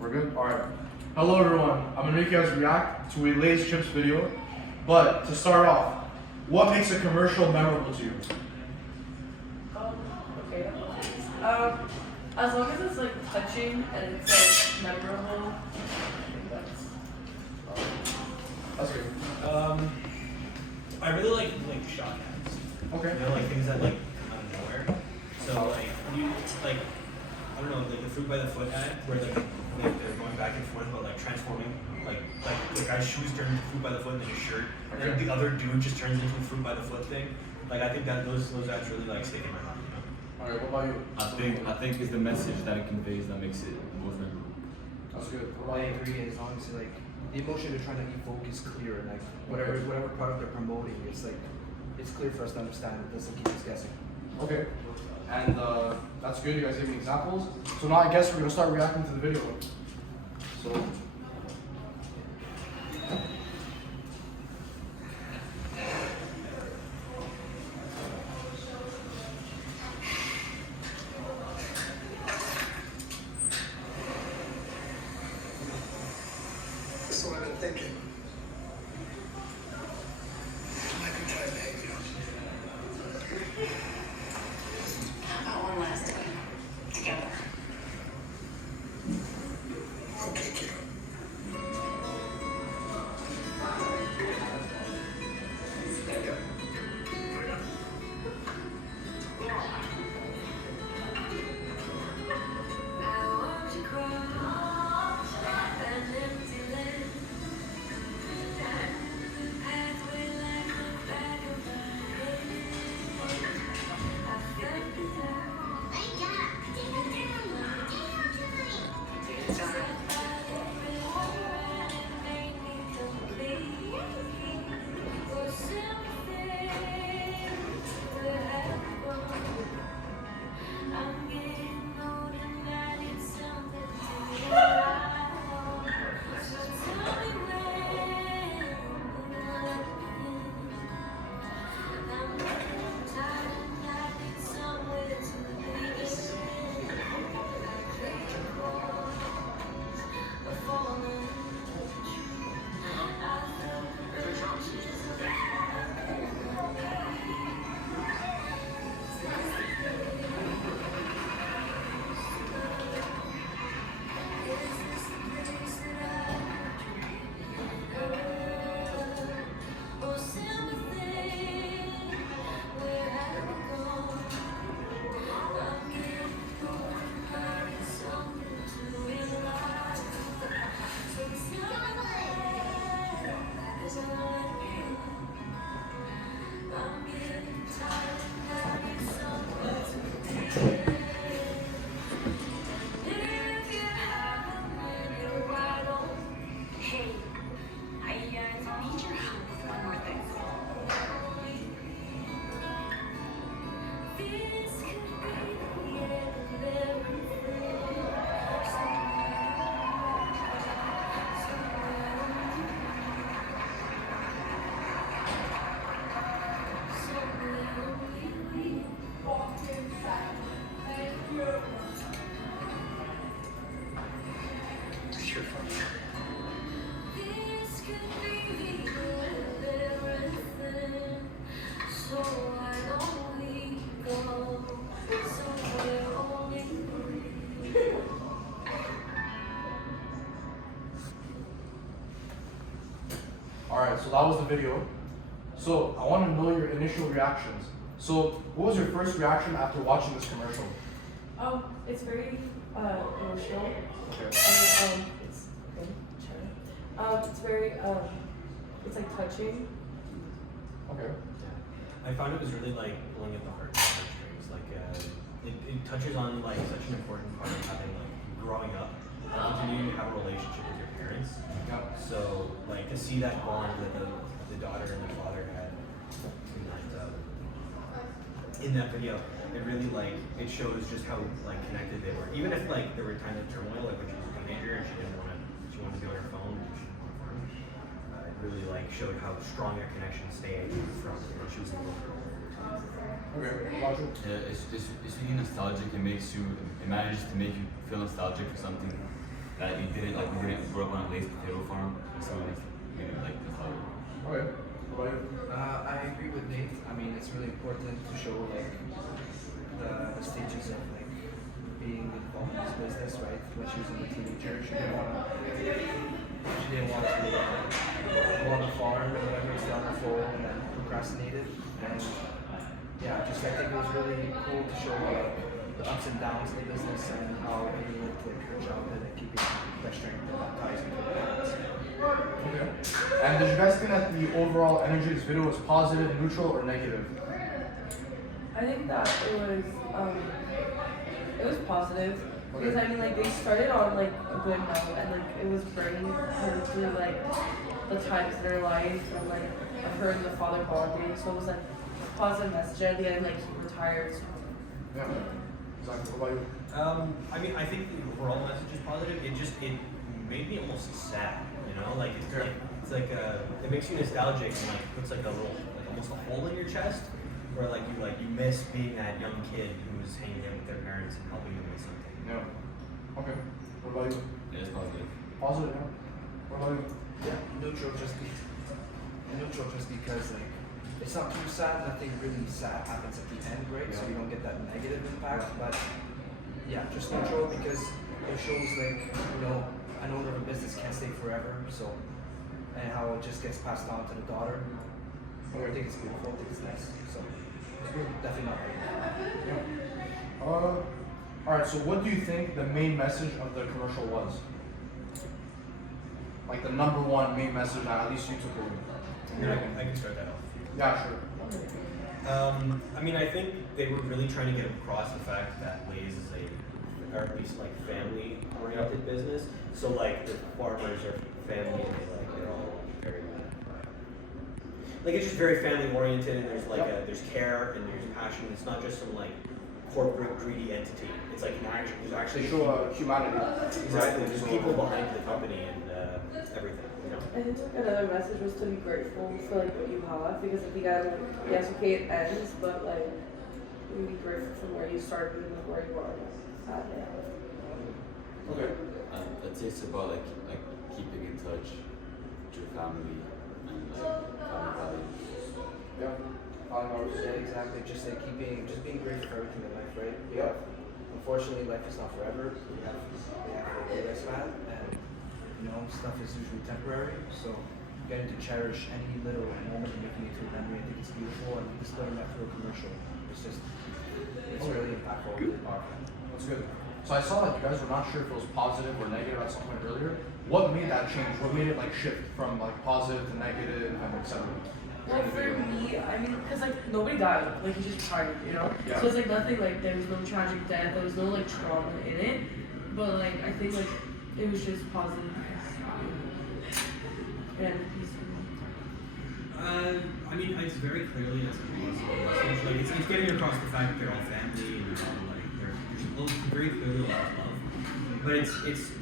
We're good? Alright. Hello everyone, I'm gonna make you guys react to a Lay's Chips video. But to start off, what makes a commercial memorable to you? Okay. As long as it's like touching and it's like memorable, I think That's good. I really like shock ads. Okay. You know, like things that like come out of nowhere. So like you like I don't know, like the Fruit by the Foot ad where like they're going back and forth about like transforming like the guy's shoes turn into Fruit by the Foot and then his shirt. And then the other dude just turns into a Fruit by the Foot thing. Like I think that those ads really like stick in my mind, you know? Alright, what about you? I think it's the message that it conveys that makes it most memorable. That's good. What I about you? agree, as long as like the emotion they're trying to evoke is clear, and like whatever product they're promoting, it's like it's clear for us to understand. It doesn't keep us guessing. Okay. And that's good, you guys gave me examples. So now I guess we're gonna start reacting to the video. So That's what I've been thinking. Might be trying to hang you. How about one last time together? Okay, kiddo. Hey, I need your help with one more thing. It's your fault. alright, so that was the video. So I wanna know your initial reactions. So what was your first reaction after watching this commercial? It's very emotional. Okay. And it's okay. Sure. It's very it's like touching. Okay. I found it was really like pulling at the heartstrings. Like it touches on like such an important part of having like growing up and continuing to have a relationship with your parents. Yeah. So like to see that bond that the daughter and the father had in that video, it really like it shows just how like connected they were. Even if like there were times of turmoil, like when she was a teenager and she wanted to be on her phone and she didn't want to farm. It really like showed how strong their connection stayed from when she was little. Okay. Roger. It's really nostalgic. It manages to make you feel nostalgic for something that you didn't like we didn't grow up on a Lay's potato farm. So maybe like that's how. Okay. What about you? I agree with Nate. I mean, it's really important to show like the stages of like being involved in this business, right? When she was a teenager, she didn't want to go on the farm or whatever, stay on the phone and then procrastinated. And yeah, just I think it was really cool to show like the ups and downs of the business and how it linked like her childhood and keeping that strength and that ties into her parents. Okay. And did you guys think that the overall energy of this video was positive, neutral, or negative? I think that it was positive because I mean like they started on like a good note and like it was bringing her through like the times in her life and like of her and the father bonding, so it was like a positive message. At the end, like he retired. So. Yeah. Exactly. What about you? I mean, I think the overall message is positive. It made me almost sad. You know, like it's like it makes you nostalgic and like puts like a little like almost a hole in your chest where like you miss being that young kid who was hanging out with their parents and helping them with something. Yeah. Okay. What about you? Yeah, it's positive. Positive. Yeah. What about you? Yeah, neutral just because like it's not too sad, nothing really sad happens at the end, right? So you don't get that negative impact, but yeah, just neutral because it shows like, you know, an owner of a business can't stay forever, so and how it just gets passed on to the daughter. I think it's beautiful, I think it's nice. So it's good, definitely not bad. Yeah. Alright, so what do you think the main message of the commercial was? Like the number one main message that at least you took away. I can start that off. Yeah, sure. I mean, I think they were really trying to get across the fact that Lay's is or at least like family-oriented business. So like the farmers are family and they're all very like it's just very family-oriented and there's like there's care and there's passion. It's not just some like corporate greedy entity. It's like there's actually They show humanity. exactly there's people behind the company and everything. You know. I think another message was to be grateful for like what you have because I think yes, okay, it ends, but like you be grateful from where you started and where you are at now. Okay. I'd say it's about like keeping in touch with your family and like family values. Yeah. Yeah, exactly. Just being grateful for everything in life, right? Yeah. Unfortunately, life is not forever. We have a lifespan, and you know, stuff is usually temporary. So, getting to cherish any little moment and making it to a memory, I think it's beautiful. And displaying that through a commercial, it's really impactful, really powerful. That's good. So I saw that you guys were not sure if it was positive or negative at some point earlier. What made that change? What made it like shift from like positive to negative and etc.? Well, for me, I mean, because like nobody died, like he just retired, you know. Yeah. So it's like nothing like there was no tragic death, there was no like trauma in it, but like I think like it was just positive and peaceful. I mean, it's very clearly as a positive message. Like it's getting across the fact that they're all family and like there's very clearly a lot of love. But it's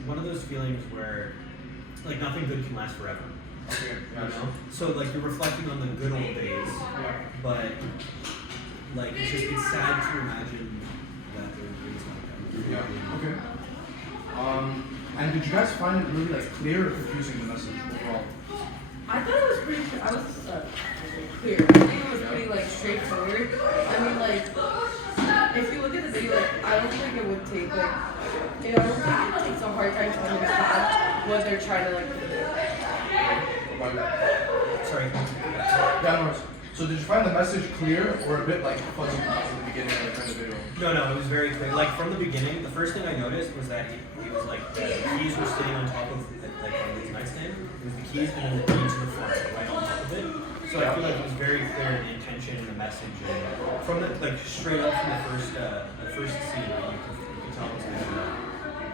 one of those feelings where like nothing good can last forever. Okay. You know? So like you're reflecting on the good old days, but like it's sad to imagine that there are things like that. Yeah. Okay. And did you guys find it really like clear or confusing the message overall? I thought it was pretty. I was clear. I think it was pretty like straightforward. I mean, like if you look at the video, like I don't think it would take like I don't think it takes a hard time to understand what they're trying to like do. Sorry. Yeah, no. So did you find the message clear or a bit like fuzzy in the beginning of the video? No, it was very clear. Like from the beginning, the first thing I noticed was that it was like the keys were sitting on top of like on his nightstand. It was the keys and then the key to the front, right on top of it. So I feel like it was very clear the intention and the message, and from the like straight up from the first scene, you can tell it was kind of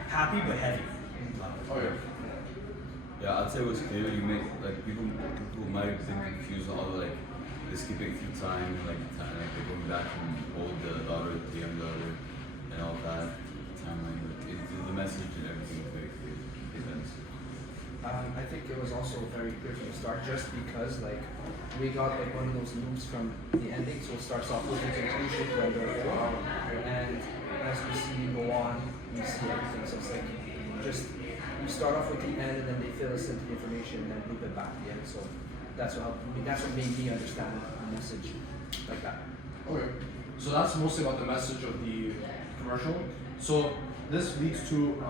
happy but heavy. Oh yeah. Yeah, I'd say it was clear. You make like people might have been confused all the like they skipping through time, like they're going back from old daughter to the young daughter and all that timeline. The message and everything was very clear. I think it was also very clear from the start, just because like we got like one of those loops from the ending, so it starts off with the conclusion when they're and as we see go on, we see everything. So it's like you start off with the end and then they fill us into the information and then loop it back at the end. So that's what made me understand the message like that. Okay. So that's mostly about the message of the commercial. So this leads to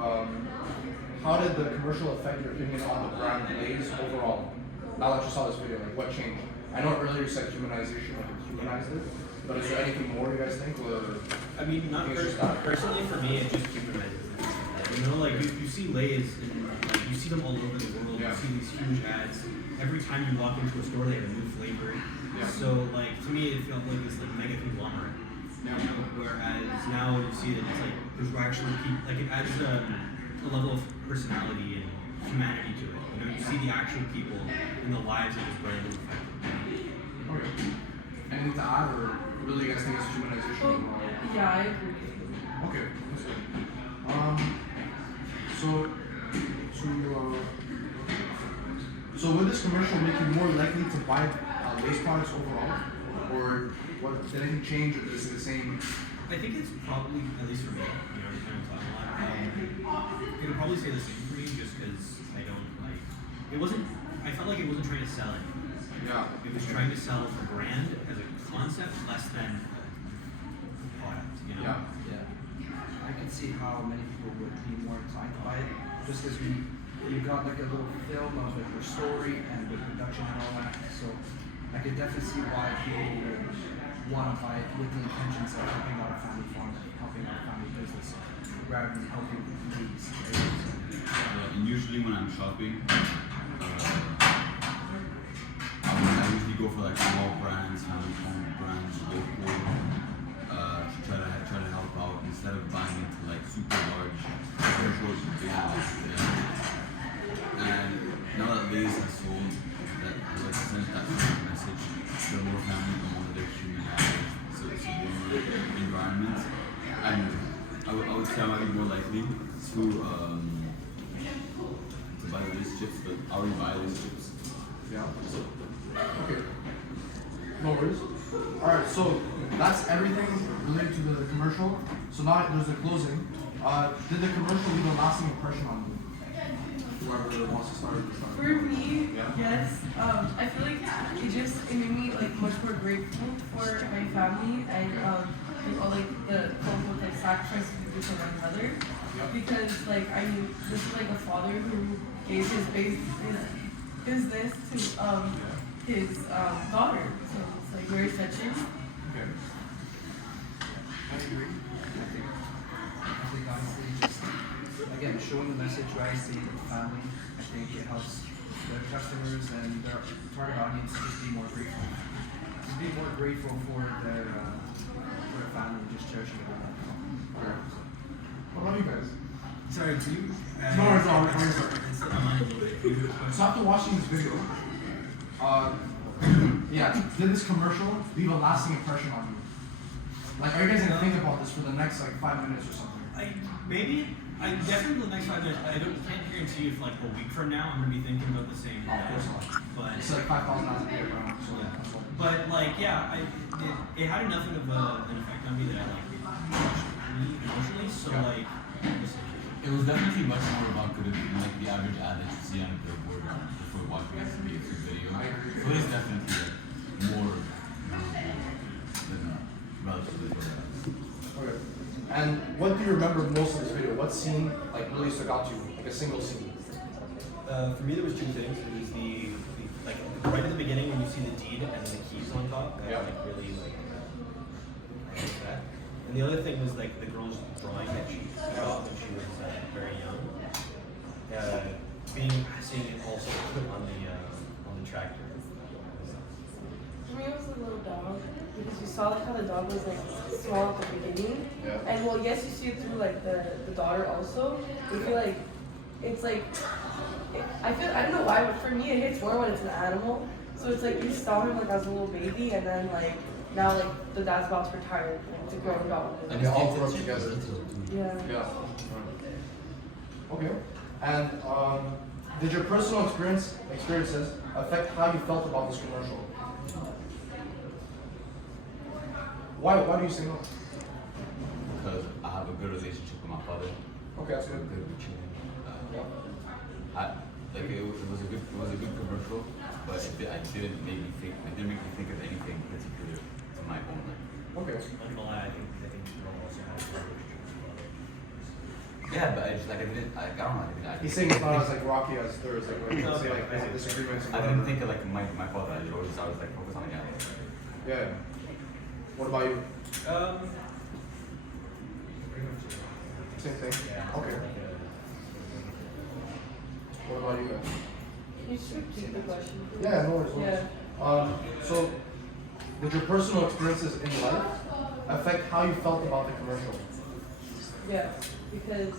how did the commercial affect your opinion on the brand Lay's overall? Now that you saw this video, like what changed? I know earlier you said humanization, like it humanized it, but is there anything more you guys think? Or I mean, not think it's just that? personally for me, it just humanizes it. You know, like you see Lay's, and like, you see them all over the world. Yeah. You see these huge ads. Every time you walk into a store, they have a new flavor. Yeah. So like to me, it felt like this like mega conglomerate. Yeah. You know, whereas now you see that it's like there's actually people, like it adds a level of personality and humanity to it. You know, you see the actual people in the lives of this brand that affect them. Okay. Anything to add, or really you guys think it's humanization Well, overall? yeah, I agree with you. Okay, that's good. So would this commercial make you more likely to buy Lay's products overall, or what? Did anything change, or is it the same? I think it's probably, at least for me, you know, I don't talk a lot. It would probably stay the same for me just because I don't like. It wasn't. I felt like it wasn't trying to sell it. Yeah. It was trying to sell the brand as a concept less than a product. You know. Yeah. Yeah. I could see how many people would be more inclined to buy it, just because we got like a little film of like their story and the production and all that. So I could definitely see why people would want to buy it with the intentions of helping out a family farm, helping out a family business, rather than helping these. And usually when I'm shopping, I usually go for like small brands, family-owned brands, local, to try to help out instead of buying into like super large commercials and big ads. And now that Lay's has sold, that has like sent that sort of message, they're more family-owned, they're humanized, so it's a warmer environment. And I would say I might be more likely to buy Lay's chips, but I already buy Lay's chips. Yeah. Okay. No worries. Alright, so that's everything related to the commercial. So now there's the closing. Did the commercial leave a lasting impression on you? Whoever wants to start this For time. me, Yeah. yes. I feel like it made me like much more grateful for my family and like all like the quote like sacrifices we do for one another. Yep. Because like I mean this is like a father who gave his business to his daughter. So it's like very touching. Okay. I agree. I think honestly, just again showing the message, right? Seeing the family. I think it helps the customers and their target audience just be more grateful. Just be more grateful for their family, just cherishing it. Okay. What about you guys? Sorry, do you? No, it's all right. It's I'm on a little bit. Can you do a question? So after watching this video, yeah, did this commercial leave a lasting impression on you? Like, are you guys gonna think about this for the next like 5 minutes or something? I definitely the next 5 minutes. Can't guarantee if like a week from now I'm gonna be thinking about the same. Oh, of course not. But It's like 5,000 hours a day around, so Yeah. that's all. But like yeah, it had enough of an effect on me that I like touched me emotionally. So Yeah. like, It was definitely much more about could have been like the average ad that you see on a billboard before watching a YouTube video. I agree. So it is definitely like more memorable than relatively short ads. Okay. And what do you remember most of this video? What scene like really stuck out to you? Like a single scene? for me there was two things. It was the like right at the beginning when you see the deed and the keys on top. Yeah. Like really like I like that. And the other thing was like the girl's drawing that she got when she was very young. Seeing it also put on the tractor. For me, it was a little dog because you saw like how the dog was like small at the beginning, Yeah. and well, yes, you see it through like the daughter also. I feel like it's like I don't know why, but for me, it hits more when it's an animal. So it's like you saw him like as a little baby, and then like now like the dad's about to retire and it's a grown dog. And they all grew up together. Yeah. Yeah. Okay. And did your personal experiences affect how you felt about this commercial? Why do you say no? Because I have a good relationship with my father. Okay, that's good. Good, we're chilling. Yeah. It was a good commercial, but I didn't make me think. It didn't make me think of anything particular to my own life. Okay. I'm not lying, I think Jerome also has a relationship with his father. Yeah, but I don't know. He's saying it's not as like rocky as theirs. Like when you say like they have disagreements. And I didn't whatever. think of like my father. I was like focused on the guy. Yeah. What about you? Pretty much. Same thing. Yeah. Okay. What about you guys? Can you just repeat the question? please? Yeah, no worries. No worries. Yeah. So, did your personal experiences in life affect how you felt about the commercial? Yeah. Because,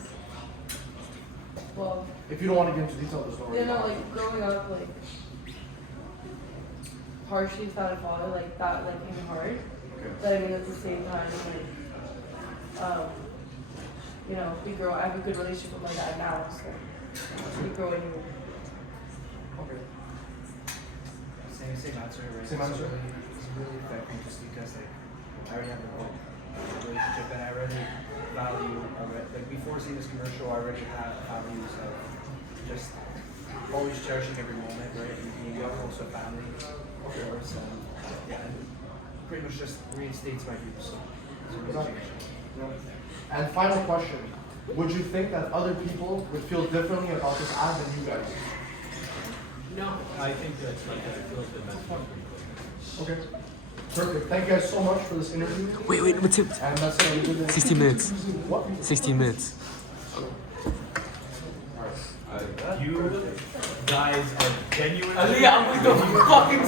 well, If you don't want to get into detail, there's no worries. you know, like growing up, like partially without a father, like that, like hit me hard. Okay. But I mean, at the same time, like, you know, I have a good relationship with my dad now, so we grow and you. Okay. Same answer, right? Same answer? It's really affecting just because like I already have a good relationship and I already value like before seeing this commercial I already have values of just always cherishing every moment, right? And being also a family, of course, and yeah, and pretty much just reinstates my views. So it's a really change. Yeah. And final question: would you think that other people would feel differently about this ad than you guys? No, I think that like I feel like the message is pretty clear. Okay. Perfect. Thank you guys so much for this interview. Wait, what's it? And that's it. We did it. 60 minutes. What? 16 minutes. You guys are genuinely. Aaliyah, I'm going to fucking